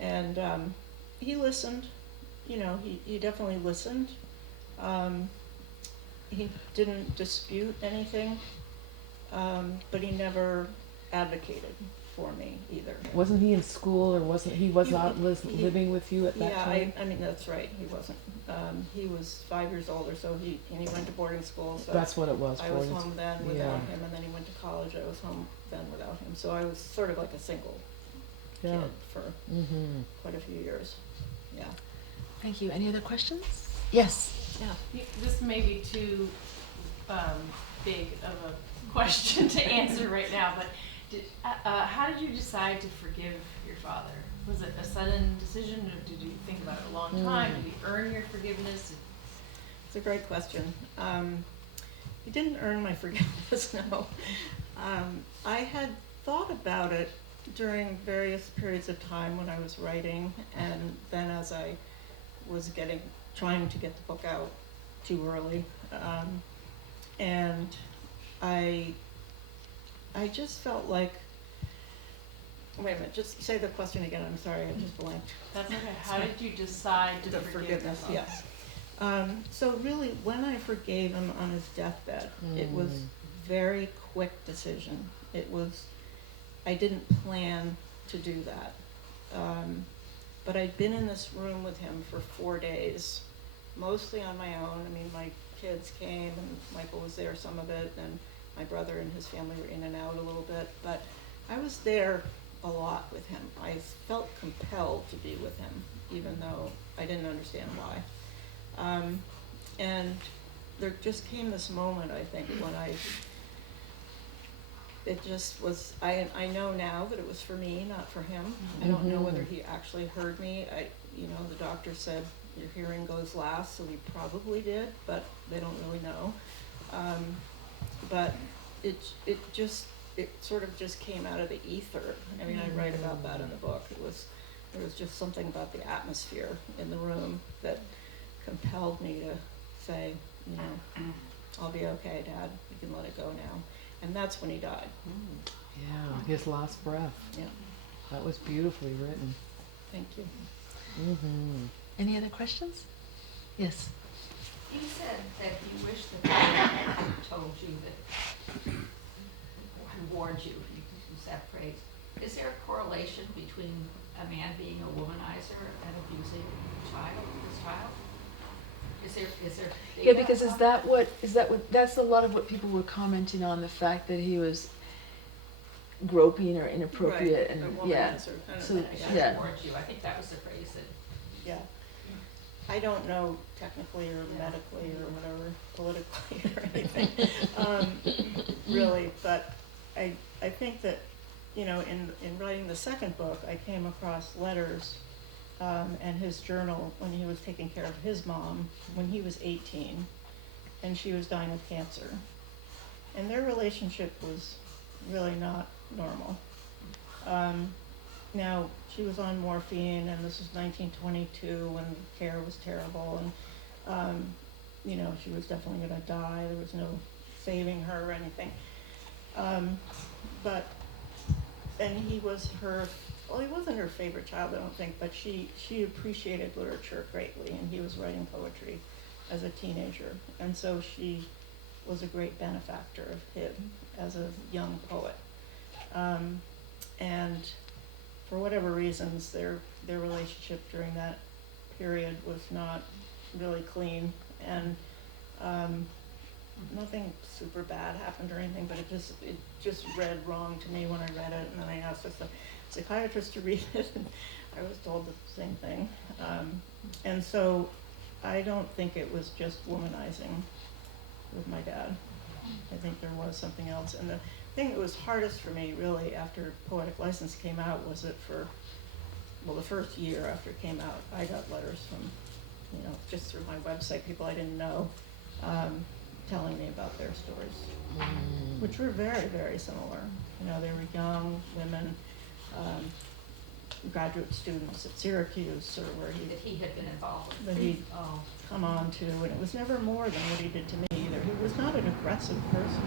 And, he listened, he definitely listened. He didn't dispute anything, but he never advocated for me either. Wasn't he in school, or wasn't he was He- not he- living with you at that Yeah, time? I mean, that's right, he wasn't. He was 5 years older, so he went to boarding school, so That's what it was. I was for home then Yeah. without him, and then he went to college, I was home then without him. So I was sort of like a single Yeah. kid for Mm-hmm. quite a few years, yeah. Thank you. Any other questions? Yes. This may be too big of a question to answer right now, but how did you decide to forgive your father? Was it a sudden decision, or did you think about it a long time? Did you earn your forgiveness? It's a great question. He didn't earn my forgiveness, no. I had thought about it during various periods of time when I was writing, and then as I was trying to get the book out too early. And I just felt like, wait a minute, just say the question again, I'm sorry, I just blanked. That's okay. How did you decide to The forgive forgiveness, your yes. So really, when I forgave him on his deathbed, it was very quick decision. I didn't plan to do that. But I'd been in this room with him for 4 days, mostly on my own. I mean, my kids came and Michael was there some of it, and my brother and his family were in and out a little bit, but I was there a lot with him. I felt compelled to be with him, even though I didn't understand why. And there just came this moment, I think, when it just was, I know now that it was for me, not for him. I don't know whether he actually heard me. The doctor said your hearing goes last, so he probably did, but they don't really know. But it sort of just came out of the ether. I mean, I write about that in the book. There was just something about the atmosphere in the room that compelled me to say, I'll be okay, Dad, you can let it go now. And that's when he died. Yeah, his last breath. Yeah, That was beautifully written. thank you. Mm-hmm. Any other questions? Yes. You said that you wish the person had told you that, and warned you, you use that phrase. Is there a correlation between a man being a womanizer and abusing his child? Is there Yeah, data because on that? that's a lot of what people were commenting on, the fact that he was groping or inappropriate, Right, and a yeah. womanizer, kind of So, thing, I yeah. warned you, I think that was the phrase that, Yeah. I don't know technically or medically or whatever, politically or anything, really, but I think that, in writing the second book, I came across letters and his journal when he was taking care of his mom when he was 18 and she was dying of cancer. And their relationship was really not normal. Now, she was on morphine, and this was 1922 when care was terrible, and, she was definitely going to die. There was no saving her or anything. And he wasn't her favorite child, I don't think, but she appreciated literature greatly, and he was writing poetry as a teenager. And so she was a great benefactor of him as a young poet. And for whatever reasons, their relationship during that period was not really clean, and nothing super bad happened or anything, but it just read wrong to me when I read it, and then I asked a psychiatrist to read it, and I was told the same thing. And so I don't think it was just womanizing with my dad. I think there was something else. And the thing that was hardest for me really after Poetic License came out was that for, well, the first year after it came out, I got letters from, you know, just through my website, people I didn't know, telling me about their stories, which were very, very similar. You know, they were young women, graduate students at Syracuse, or where That he had been involved with. that he'd come on to, and it was never more than what he did to me either. He was not an aggressive person.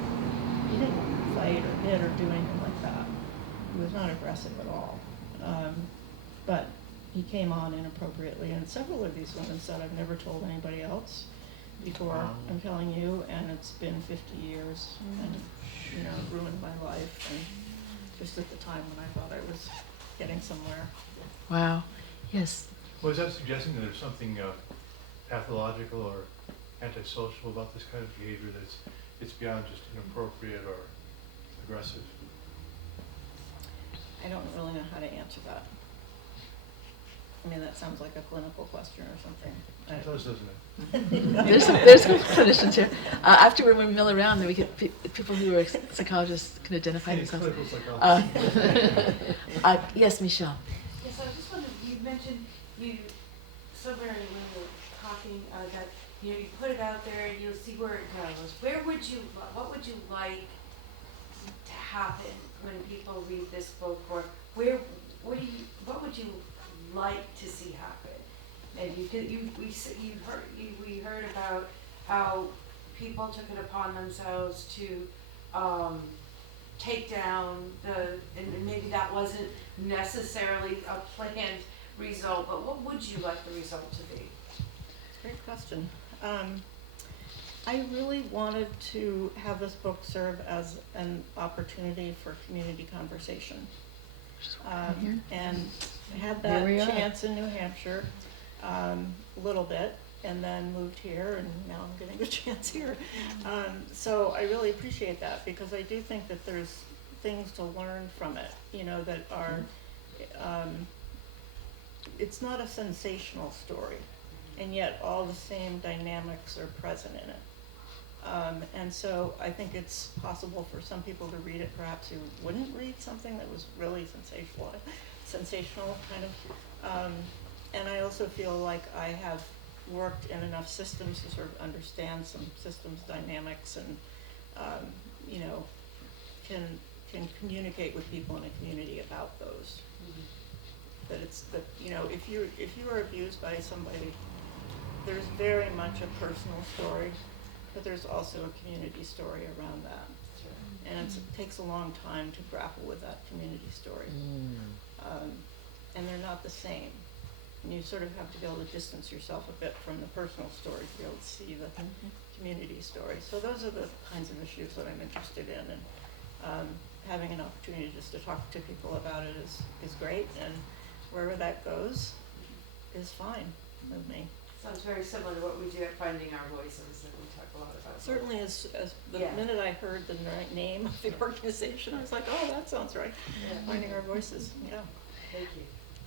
He didn't fight or hit or do anything like that. He was not aggressive at all. But he came on inappropriately, and several of these women said, I've never told anybody else before, I'm telling you, and it's been 50 years, and, you know, ruined my life, and just at the time when I thought I was getting somewhere. Wow. Yes. Was that suggesting that there's something pathological or antisocial about this kind of behavior that's it's beyond just inappropriate or aggressive? I don't really know how to answer that. I mean, that sounds like a clinical question or something. It does, doesn't it? There's some clinicians here. After when we mill around, then we get people who are psychologists can identify It's themselves. clinical psychology. Yes, Michelle. Yes, I was just wondering, you mentioned somewhere when you were talking that, you know, you put it out there and you'll see where it goes. What would you like to happen when people read this book, or what would you like to see happen? And we heard about how people took it upon themselves to take down and maybe that wasn't necessarily a planned result, but what would you like the result to be? Great question. I really wanted to have this book serve as an opportunity for community conversation. And had that chance in New Hampshire a little bit, and then moved here, and now I'm getting a chance here. So I really appreciate that, because I do think that there's things to learn from it, you know, that are, it's not a sensational story, and yet all the same dynamics are present in it. And so I think it's possible for some people to read it perhaps who wouldn't read something that was really sensational kind of. And I also feel like I have worked in enough systems to sort of understand some systems dynamics, and you know, can communicate with people in a community about those. That it's that, you know, if you are abused by somebody, there's very much a personal story, but there's also a community story around that. And it takes a long time to grapple with that community story. And they're not the same. And you sort of have to be able to distance yourself a bit from the personal story to be able to see the community story. So those are the kinds of issues that I'm interested in. And having an opportunity just to talk to people about it is great. And wherever that goes is fine with me. Sounds very similar to what we do at Finding Our Voices, and we talk a lot about. Certainly, as the Yeah. minute I heard the name of the organization, I was like, oh, that sounds right. Finding Our Voices, yeah. Thank you.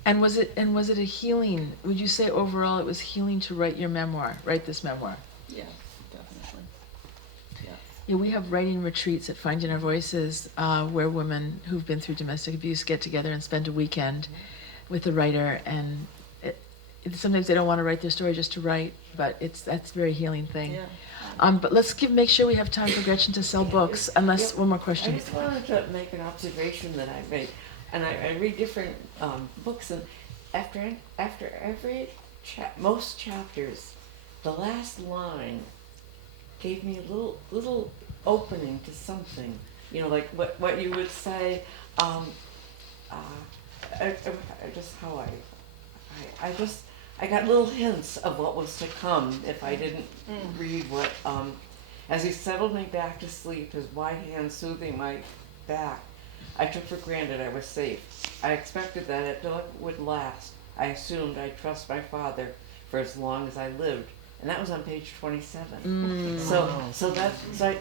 And was it a healing? Would you say overall it was healing to write this memoir? Yeah, definitely. Yeah. Yeah, we have writing retreats at Finding Our Voices, where women who've been through domestic abuse get together and spend a weekend with the writer, and sometimes they don't want to write their story just to write, but that's a very healing thing. Yeah. But let's make sure we have time for Gretchen to sell books, unless one more I question. just wanted to make an observation that I made, and I read different books, and after every most chapters, the last line gave me a little opening to something, you know, like what you would say. I got little hints of what was to come if I didn't read what, as he settled me back to sleep, his white hand soothing my back, I took for granted I was safe. I expected that it would last. I assumed I'd trust my father for as long as I lived. And that was on page 27. So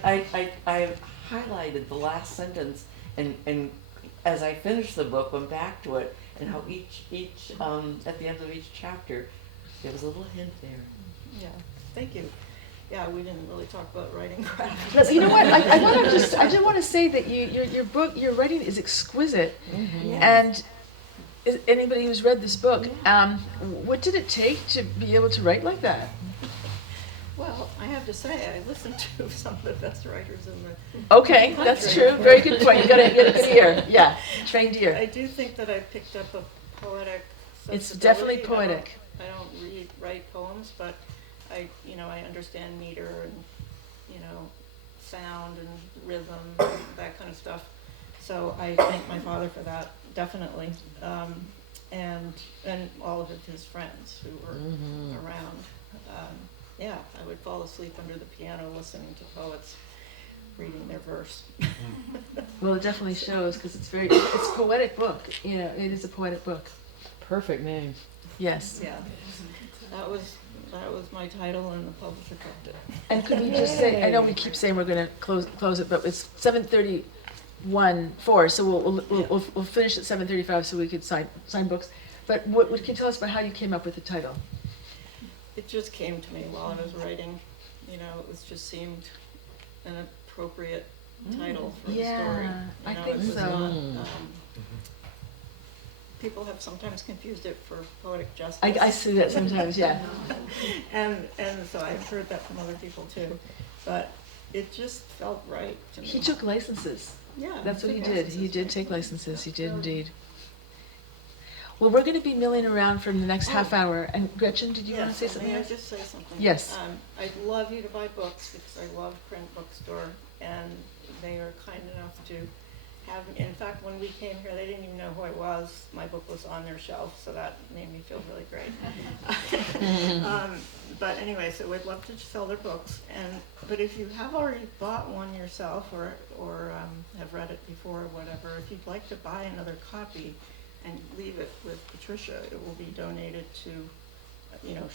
I highlighted the last sentence, and as I finished the book, went back to it, and how each at the end of each chapter, there was a little hint there. Yeah, thank you. yeah, we didn't really talk about writing craft. But you know what? I want to just, I just want to say that your book, your writing is exquisite. And anybody who's read this book, what did it take to be able to write like that? Well, I have to say, I listened to some of the best writers in the Okay, that's true. Very good point. You got a good ear. Yeah, trained ear. I do think that I picked up a poetic It's sensibility. definitely poetic. I don't write poems, but I understand meter and, sound and rhythm, that kind of stuff. So I thank my father for that, definitely. And all of his friends who were around. Yeah, I would fall asleep under the piano listening to poets reading their verse. Well, it definitely shows because it's a poetic book. It is a poetic book. Perfect name. Yes. Yeah, that was my title, and the publisher kept it. And could we just say, I know we keep saying we're going to close it, but it's 7:31:04, so we'll finish at 7:35 so we could sign books. But what can you tell us about how you came up with the title? It just came to me while I was writing. It just seemed an appropriate title for the story. Yeah, I It think was so. not, people have sometimes confused it for poetic justice. I see that sometimes, yeah. and so I've heard that from other people too, but it just felt right to me. He took licenses. Yeah, That's what he took did. licenses. He did take licenses. He did indeed. Well, we're going to be milling around for the next half hour. And Gretchen, did you want to say something May I else? just say something? Yes. I'd love you to buy books because I love Print Bookstore, and they are kind enough to have. In fact, when we came here, they didn't even know who I was. My book was on their shelf, so that made me feel really great. But anyway, so we'd love to sell their books. But if you have already bought one yourself, or have read it before, or whatever, if you'd like to buy another copy and leave it with Patricia, it will be donated to,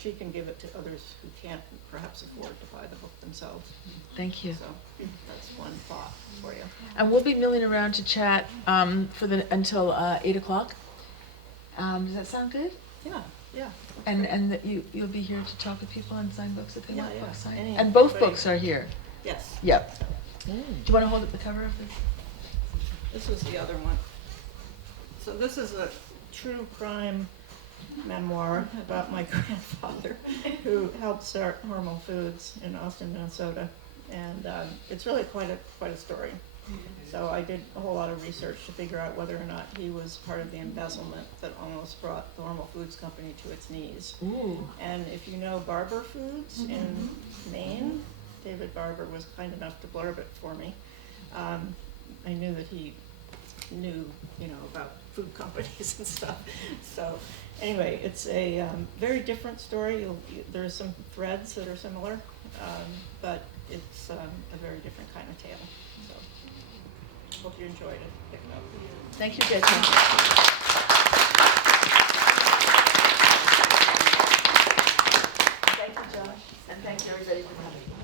she can give it to others who can't perhaps afford to buy the book themselves. Thank you. So that's one thought for you. And we'll be milling around to chat until 8 o'clock. Does that sound good? Yeah. And that you'll be here to talk with people and sign books if they want books signed. Any- And both anybody- books are here. Yes. Yep. Do you want to hold up the cover of this? This was the other one. So this is a true crime memoir about my grandfather who helped start Hormel Foods in Austin, Minnesota. And it's really quite a story. So I did a whole lot of research to figure out whether or not he was part of the embezzlement that almost brought the Hormel Foods company to its knees. Ooh. And if you know Barber Foods in Maine, David Barber was kind enough to blurb it for me. I knew that he knew, about food companies and stuff. So anyway, it's a very different story. There's some threads that are similar, but it's a very different kind of tale. So hope you enjoyed it. Pick it up. Thank you, Gretchen. Thank you, Josh, and thank you everybody for coming.